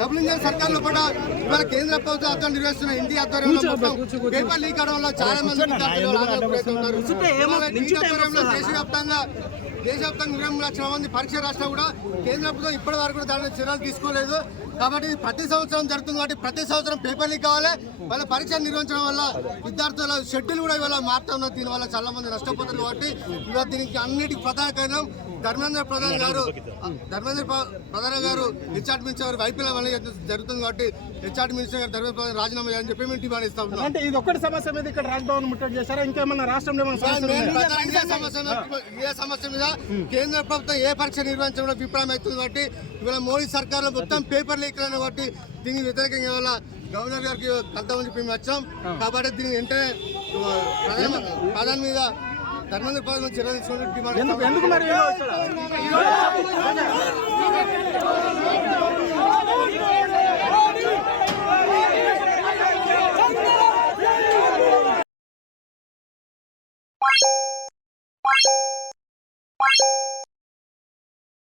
Double engine సర్కార్ లోపల ఇవాళ కేంద్ర ప్రభుత్వం అతను నిర్వహిస్తున్న ఇండి ఆధ్వర్యంలో పేపర్ లీక్ అవడం వల్ల చాలా మంది దేశవ్యాప్తంగా 20 లక్షల మంది పరీక్ష రాష్ట్రం కూడా కేంద్ర ప్రభుత్వం ఇప్పటి వరకు కూడా దాని చర్యలు తీసుకోలేదు. కాబట్టి ప్రతి సంవత్సరం జరుగుతుంది కాబట్టి ప్రతి సంవత్సరం పేపర్ లీక్ కావాలి. వాళ్ళ పరీక్ష నిర్వహించడం వల్ల విద్యార్థుల షెడ్యూల్ కూడా ఇవాళ మారుతా ఉన్నారు. దీనివల్ల చాలా మంది నష్టపోతారు. కాబట్టి ఇవాళ దీనికి అన్నిటికీ ప్రధాన కారణం ధర్మేంద్ర ప్రధాన్ గారు హెచ్ఆర్ మినిస్టర్ వైఫల్యం వల్ల జరుగుతుంది. కాబట్టి హెచ్ఆర్ మినిస్టర్ గారు ధర్మేంద్ర ప్రధాన్ రాజీనామా చేయాలని చెప్పి మేము డిమాండ్ ఇస్తా ఉన్నాం. అంటే ఇది ఒక్కటి సమస్య మీద ఇక్కడ రాజ్భవన్ ముట్టడి చేశారా? ఇంకేమన్నా రాష్ట్రంలో సమస్య మీద కేంద్ర ప్రభుత్వం ఏ పరీక్ష నిర్వహించడం విఫలం అవుతుంది. కాబట్టి ఇవాళ మోడీ సర్కార్ లో మొత్తం పేపర్ లీక్ అయిన కాబట్టి దీనికి వ్యతిరేకంగా ఇవాళ గవర్నర్ గారికి కలుద్దామని చెప్పి మేము వచ్చాం. కాబట్టి దీన్ని వెంటనే ప్రధాని మీద ధర్మేంద్ర ప్రధాన్ చర్యలు తీసుకుని డిమాండ్.